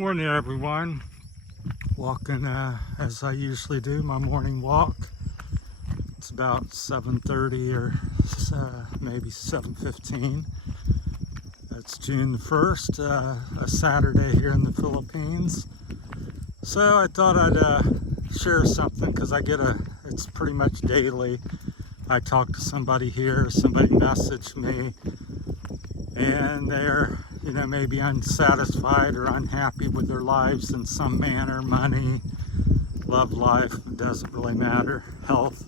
Morning, everyone. Walking as I usually do, my morning walk. It's about 7:30 or maybe 7:15. It's June the 1st, a Saturday here in the Philippines. So I thought I'd share something because it's pretty much daily. I talk to somebody here, somebody messaged me, and they're maybe unsatisfied or unhappy with their lives in some manner. Money, love life, it doesn't really matter. Health.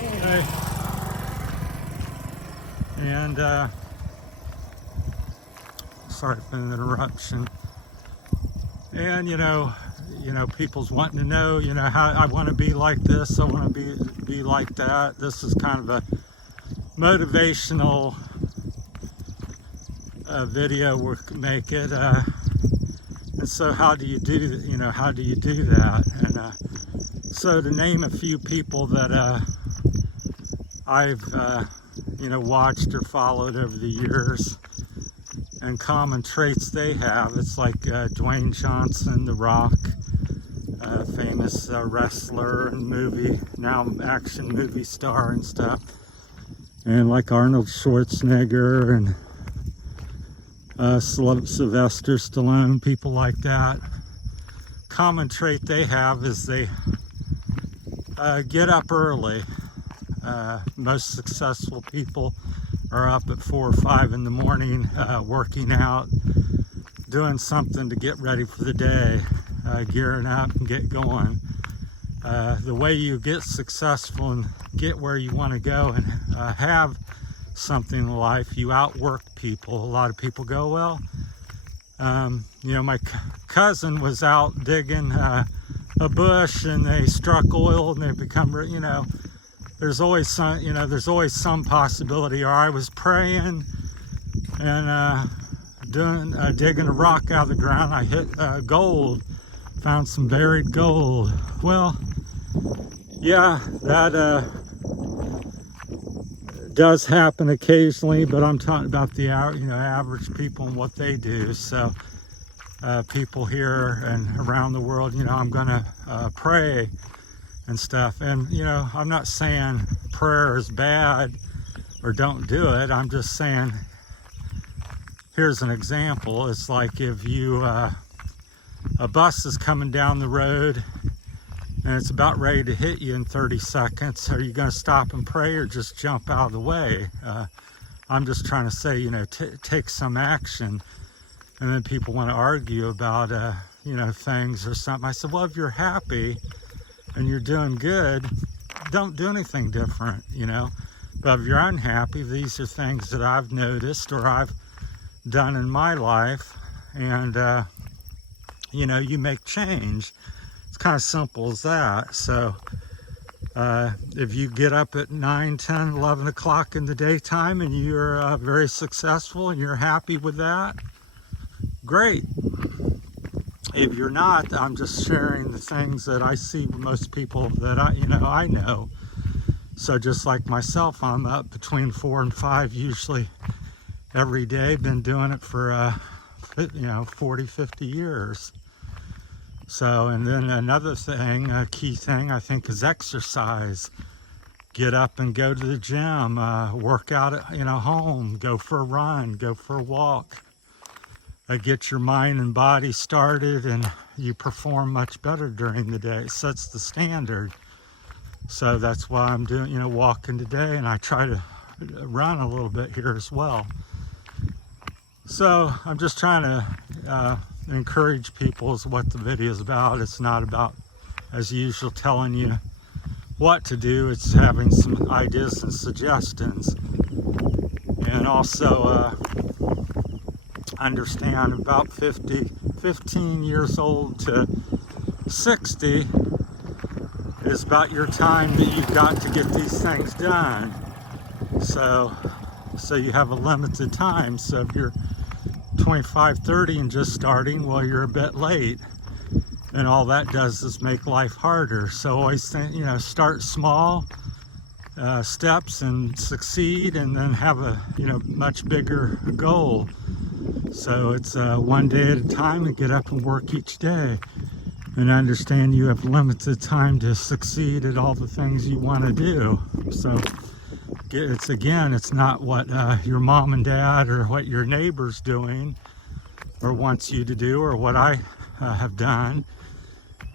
Okay. And sorry for an interruption. And people's wanting to know, how I want to be like this, I want to be like that. This is kind of a motivational video we make it. And so how do you do that? And so to name a few people that I've watched or followed over the years, and common traits they have, it's like Dwayne Johnson, The Rock, famous wrestler and action movie star and stuff, and like Arnold Schwarzenegger and Sylvester Stallone, people like that. Common trait they have is they get up early. Most successful people are up at 4 or 5 in the morning, working out, doing something to get ready for the day, gearing up and get going. The way you get successful and get where you want to go and have something in life, you outwork people. A lot of people go, well, my cousin was out digging a bush and they struck oil and they become, there's always some possibility. Or I was praying and digging a rock out of the ground. I hit gold, found some buried gold. Well, yeah, that does happen occasionally, but I'm talking about the average people and what they do. So people here and around the world, I'm gonna pray and stuff. And I'm not saying prayer is bad or don't do it. I'm just saying, here's an example. It's like if you a bus is coming down the road and it's about ready to hit you in 30 seconds. Are you going to stop and pray or just jump out of the way? I'm just trying to say, take some action. And then people want to argue about things or something. I said, well, if you're happy and you're doing good, don't do anything different, But if you're unhappy, these are things that I've noticed or I've done in my life, and you make change. It's kind of simple as that. So if you get up at 9, 10, 11 o'clock in the daytime and you're very successful and you're happy with that, great. If you're not, I'm just sharing the things that I see with most people that I know. So just like myself, I'm up between 4 and 5 usually every day. Been doing it for 40, 50 years. So, and then another thing, a key thing I think, is exercise. Get up and go to the gym, work out at home, go for a run, go for a walk. Get your mind and body started, and you perform much better during the day. It sets the standard. So that's why I'm doing, walking today, and I try to run a little bit here as well. So I'm just trying to encourage people is what the video is about. It's not about, as usual, telling you what to do. It's having some ideas and suggestions. And also understand about 15 years old to 60 is about your time that you've got to get these things done. So you have a limited time. So if you're 25, 30 and just starting, well, you're a bit late. And all that does is make life harder. So always think, start small steps and succeed, and then have a much bigger goal. So it's one day at a time, and get up and work each day, and understand you have limited time to succeed at all the things you want to do. So it's not what your mom and dad or what your neighbor's doing or wants you to do, or what I have done.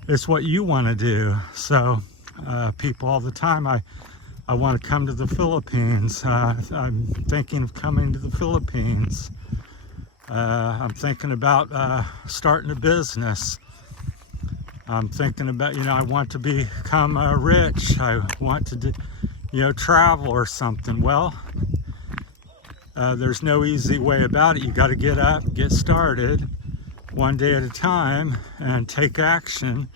It's what you want to do. So people all the time, I want to come to the Philippines. I'm thinking of coming to the Philippines. I'm thinking about starting a business. I'm thinking about, I want to become rich. I want to travel or something. Well, there's no easy way about it. You got to get up, get started, one day at a time, and take action.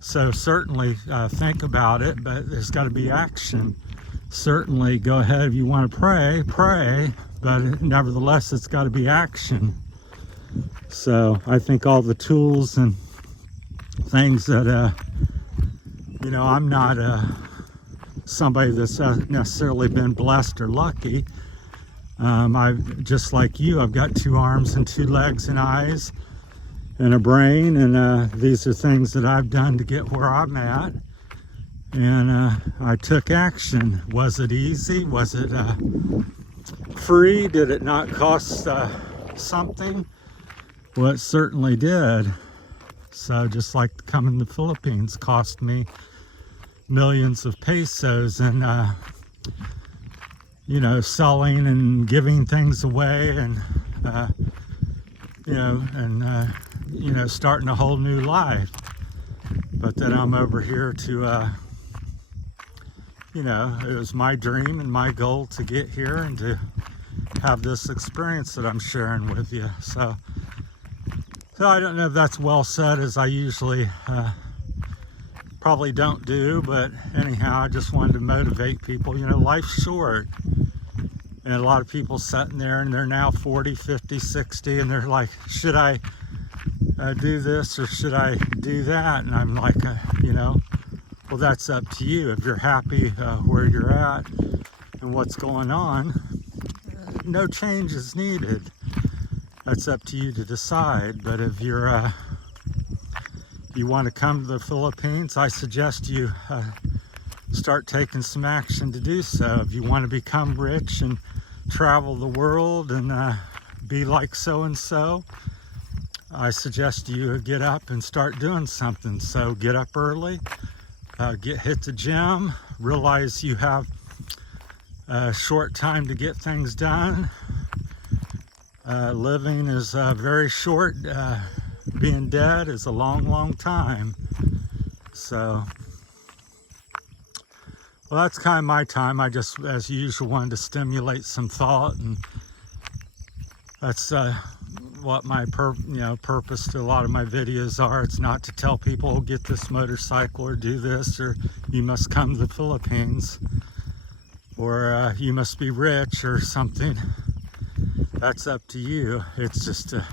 So certainly think about it, but there's got to be action. Certainly go ahead if you want to pray, but nevertheless, it's got to be action. So I think all the tools and things that, I'm not somebody that's necessarily been blessed or lucky. I've, just like you, I've got 2 arms and 2 legs and eyes and a brain, and these are things that I've done to get where I'm at. And I took action. Was it easy? Was it free? Did it not cost something? Well, it certainly did. So just like coming to the Philippines cost me millions of pesos, and selling and giving things away, and starting a whole new life. But then I'm over here to it was my dream and my goal to get here and to have this experience that I'm sharing with you. So I don't know if that's well said, as I usually probably don't do, but anyhow, I just wanted to motivate people. Life's short, and a lot of people sitting there, and they're now 40, 50, 60, and they're like, should I do this or should I do that? And I'm like, well, that's up to you. If you're happy where you're at and what's going on, no change is needed. That's up to you to decide. But if you're you want to come to the Philippines, I suggest you start taking some action to do so. If you want to become rich and travel the world and be like so-and-so, I suggest you get up and start doing something. So get up early, hit the gym, realize you have a short time to get things done. Living is very short. Being dead is a long time. So, well, that's kind of my time. I just, as usual, wanted to stimulate some thought, and that's what my purpose to a lot of my videos are. It's not to tell people, oh, get this motorcycle or do this, or you must come to the Philippines, or you must be rich or something. That's up to you. It's just to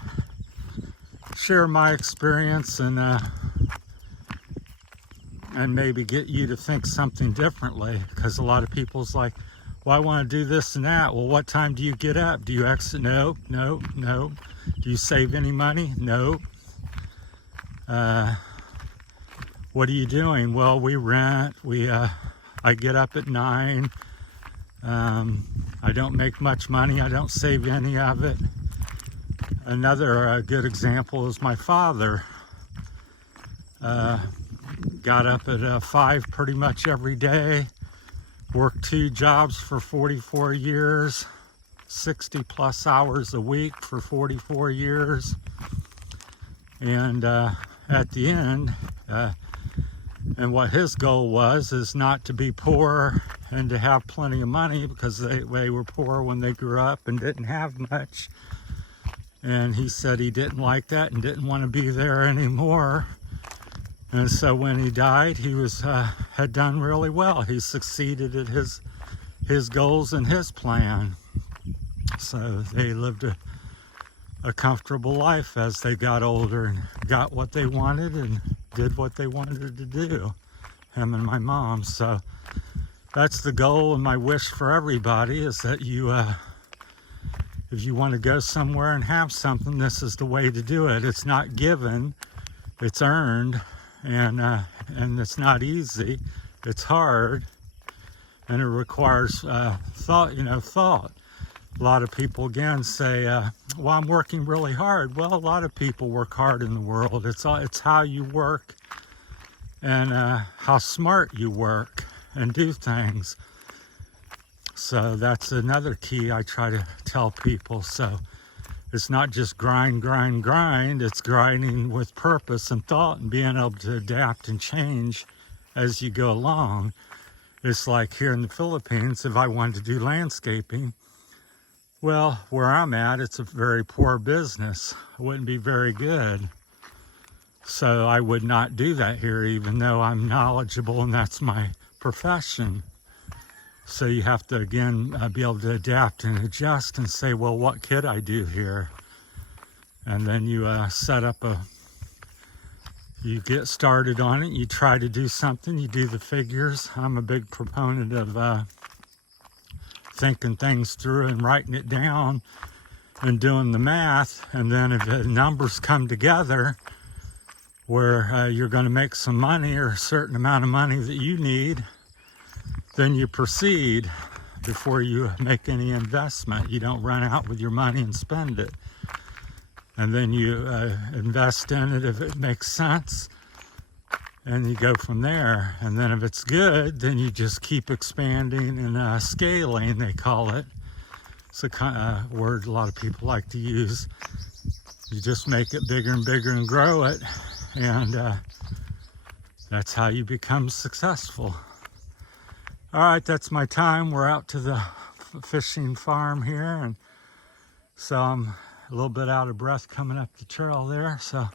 share my experience and maybe get you to think something differently, because a lot of people's like, well, I want to do this and that. Well, what time do you get up? Do you exit? No. Do you save any money? No. What are you doing? Well, we rent. I get up at 9. I don't make much money. I don't save any of it. Another good example is my father. Got up at 5 pretty much every day, worked 2 jobs for 44 years, 60 plus hours a week for 44 years. And at the end, and what his goal was is not to be poor and to have plenty of money, because they were poor when they grew up and didn't have much. And he said he didn't like that and didn't want to be there anymore. And so when he died, he had done really well. He succeeded at his goals and his plan. So they lived a comfortable life as they got older and got what they wanted and did what they wanted to do, him and my mom. So that's the goal and my wish for everybody, is that you, if you want to go somewhere and have something, this is the way to do it. It's not given, it's earned, and it's not easy. It's hard, and it requires thought. Thought. A lot of people again say, "Well, I'm working really hard." Well, a lot of people work hard in the world. It's how you work and how smart you work and do things. So that's another key I try to tell people. So it's not just grind, grind, grind. It's grinding with purpose and thought and being able to adapt and change as you go along. It's like here in the Philippines, if I wanted to do landscaping, well, where I'm at, it's a very poor business. It wouldn't be very good. So I would not do that here, even though I'm knowledgeable and that's my profession. So you have to, again, be able to adapt and adjust and say, well, what could I do here? And then you set up you get started on it, you try to do something, you do the figures. I'm a big proponent of thinking things through and writing it down and doing the math. And then if the numbers come together where you're going to make some money or a certain amount of money that you need, then you proceed before you make any investment. You don't run out with your money and spend it. And then you invest in it if it makes sense, and you go from there. And then if it's good, then you just keep expanding and scaling, they call it. It's a kind of word a lot of people like to use. You just make it bigger and bigger and grow it, and that's how you become successful. All right, that's my time. We're out to the fishing farm here, and so I'm a little bit out of breath coming up the trail there. So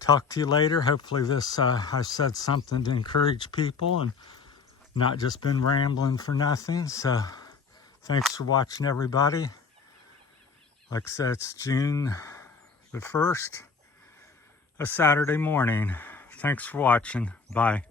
talk to you later. Hopefully this I said something to encourage people and not just been rambling for nothing. So thanks for watching, everybody. Like I said, it's June the 1st, a Saturday morning. Thanks for watching. Bye.